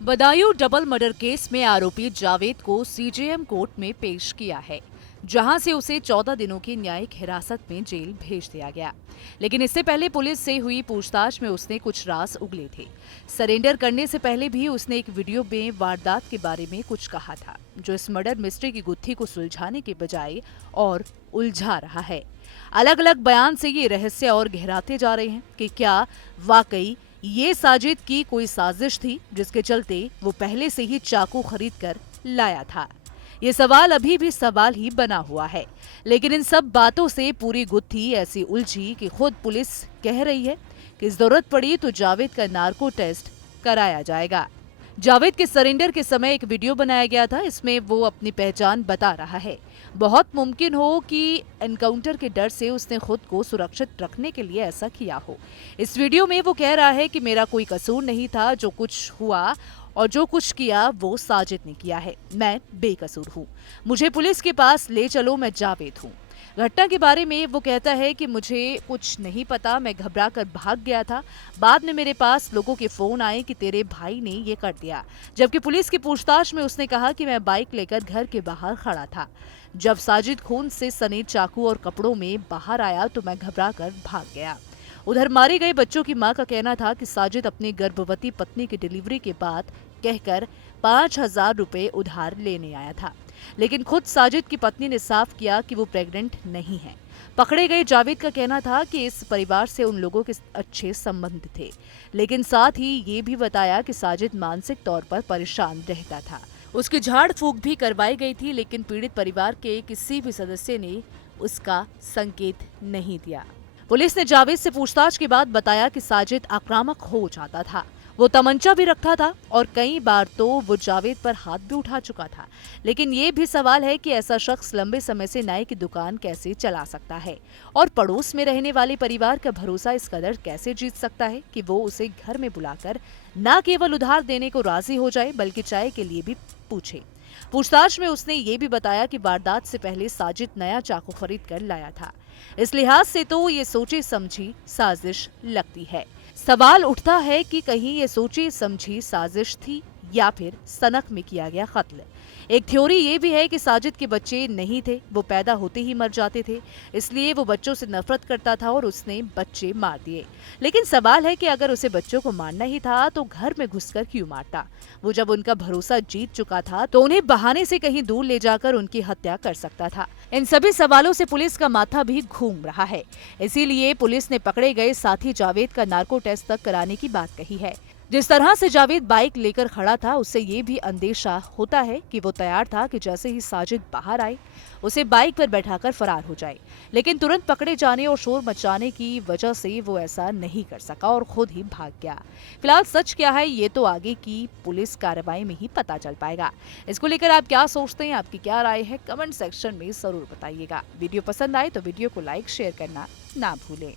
Badaun double murder case में आरोपी जावेद को सीजेएम कोर्ट में पेश किया है, जहां से उसे 14 दिनों की न्यायिक हिरासत में जेल भेज दिया गया। लेकिन इससे पहले पुलिस से हुई पूछताछ में उसने कुछ राज उगले थे। सरेंडर करने से पहले भी उसने एक वीडियो में वारदात के बारे में कुछ कहा था, जो इस मर्डर मिस्ट्री की गुत्थी को सुलझाने के बजाय और उलझा रहा है। अलग अलग बयान से ये रहस्य और गहराते जा रहे हैं कि क्या वाकई ये साजिद की कोई साजिश थी, जिसके चलते वो पहले से ही चाकू खरीद कर लाया था। ये सवाल अभी भी सवाल ही बना हुआ है, लेकिन इन सब बातों से पूरी गुत्थी ऐसी उलझी कि खुद पुलिस कह रही है कि जरूरत पड़ी तो जावेद का नार्को टेस्ट कराया जाएगा। जावेद के सरेंडर के समय एक वीडियो बनाया गया था। इसमें वो अपनी पहचान बता रहा है। बहुत मुमकिन हो कि एनकाउंटर के डर से उसने खुद को सुरक्षित रखने के लिए ऐसा किया हो। इस वीडियो में वो कह रहा है कि मेरा कोई कसूर नहीं था, जो कुछ हुआ और जो कुछ किया वो साजिद ने किया है। मैं बेकसूर हूँ, मुझे पुलिस के पास ले चलो, मैं जावेद हूँ। घटना के बारे में वो कहता है कि मुझे कुछ नहीं पता, मैं घबरा कर भाग गया था। बाद में मेरे पास लोगों के फोन आए कि तेरे भाई ने ये कर दिया। जबकि पुलिस की पूछताछ में उसने कहा कि मैं बाइक लेकर घर के बाहर खड़ा था। जब साजिद खून से सने चाकू और कपड़ों में बाहर आया तो मैं घबरा कर भाग गया। उधर मारे गए बच्चों की मां का कहना था कि साजिद अपनी गर्भवती पत्नी की डिलीवरी के बाद कहकर 5,000 रुपए उधार लेने आया था, लेकिन खुद साजिद की पत्नी ने साफ किया कि वो प्रेग्नेंट नहीं है। पकड़े गए जावेद का कहना था कि इस परिवार से उन लोगों के अच्छे संबंध थे, लेकिन साथ ही ये भी बताया कि साजिद मानसिक तौर पर परेशान रहता था। उसकी झाड़ फूक भी करवाई गई थी, लेकिन पीड़ित परिवार के किसी भी सदस्य ने उसका संकेत नहीं दिया। पुलिस ने जावेद से पूछताछ के बाद बताया कि साजिद आक्रामक हो जाता था। वो तमंचा भी रखता था और कई बार तो वो जावेद पर हाथ भी उठा चुका था। लेकिन ये भी सवाल है कि ऐसा शख्स लंबे समय से नाई की दुकान कैसे चला सकता है और पड़ोस में रहने वाले परिवार का भरोसा इस कदर कैसे जीत सकता है कि वो उसे घर में बुलाकर न केवल उधार देने को राजी हो जाए, बल्कि चाय के लिए भी पूछे। पूछताछ में उसने ये भी बताया कि वारदात से पहले साजिद नया चाकू खरीद कर लाया था। इस लिहाज से तो ये सोची समझी साजिश लगती है। सवाल उठता है कि कहीं ये सोची समझी साजिश थी या फिर सनक में किया गया कत्ल। एक थ्योरी ये भी है कि साजिद के बच्चे नहीं थे, वो पैदा होते ही मर जाते थे, इसलिए वो बच्चों से नफरत करता था और उसने बच्चे मार दिए। लेकिन सवाल है कि अगर उसे बच्चों को मारना ही था तो घर में घुसकर क्यों मारता? वो जब उनका भरोसा जीत चुका था तो उन्हें बहाने से कहीं दूर ले जाकर उनकी हत्या कर सकता था। इन सभी सवालों से पुलिस का माथा भी घूम रहा है। इसीलिए पुलिस ने पकड़े गए साथी जावेद का नार्को टेस्ट तक कराने की बात कही है। जिस तरह से जावेद बाइक लेकर खड़ा था, उससे ये भी अंदेशा होता है कि वो तैयार था कि जैसे ही साजिद बाहर आए उसे बाइक पर बैठाकर फरार हो जाए। लेकिन तुरंत पकड़े जाने और शोर मचाने की वजह से वो ऐसा नहीं कर सका और खुद ही भाग गया। फिलहाल सच क्या है ये तो आगे की पुलिस कार्रवाई में ही पता चल पाएगा। इसको लेकर आप क्या सोचते हैं, आपकी क्या राय है, कमेंट सेक्शन में जरूर बताइएगा। वीडियो पसंद आए तो वीडियो को लाइक शेयर करना ना भूलें।